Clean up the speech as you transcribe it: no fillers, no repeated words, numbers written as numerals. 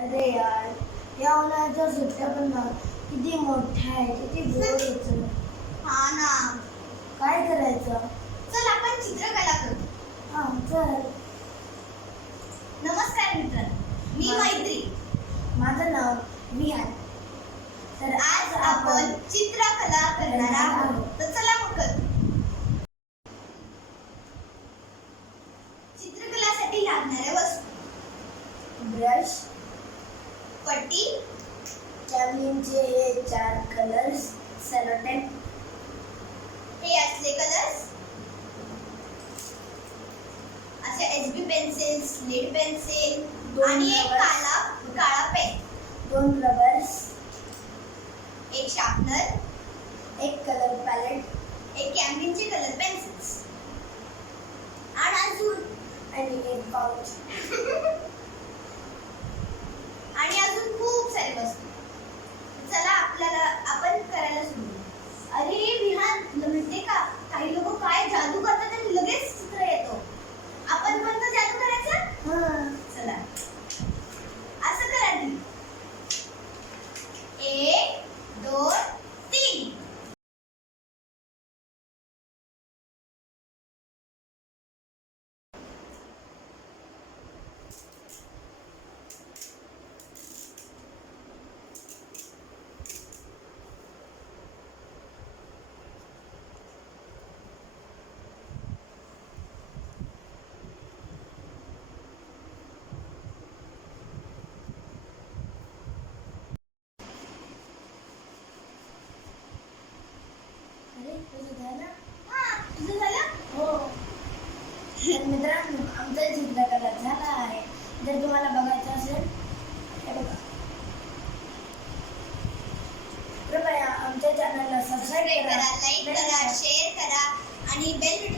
अरे यार, या उन्हाळ्याच्या सुट्ट्या पण ना किती मोठ्या आहे, किती बोर होतं. हा ना. काय करायचं? चल आपण चित्रकला करू. हा चल. नमस्कार मित्रांनो, मी मैत्री. माझं नाव विहान. तर आज आपण चित्रकला करणार आहोत. तर चला मग करू. चित्रकलेसाठी लागणाऱ्या वस्तू: ब्रश, पट्टी, कॅमलिनचे हे 4 कलर्स, सेलोटेप, हे असले कलर्स, असे एचबी पेन्सिल, स्लेट पेन्सिल आणि एक काळा पेन, 2 रबर्स, एक शार्पनर, एक कलर पॅलेट, एक कॅमलिनचे कलर पेन्सिल्स आणि एक पाउच. आणि अजून खूप सारे वस्तू. चला आपण करायला सुरू करू. अरे विहान, तुला माहितीये का, काही लोक काय जादू करतात आणि लगेच चित्र येतो. आपण पण तर जादू करायचं. चला असं करा. 1 2 3. अरे तुझं झालं? हा, तुझं झालं? हो. तर मित्रांनो, आमचा चित्रकला झाला आहे. जर तुम्हाला बघायचं असेल, हे बघा. कृपया आमच्या चॅनलला सबस्क्राईब करा, करा, लाईक करा, शेअर करा आणि बेल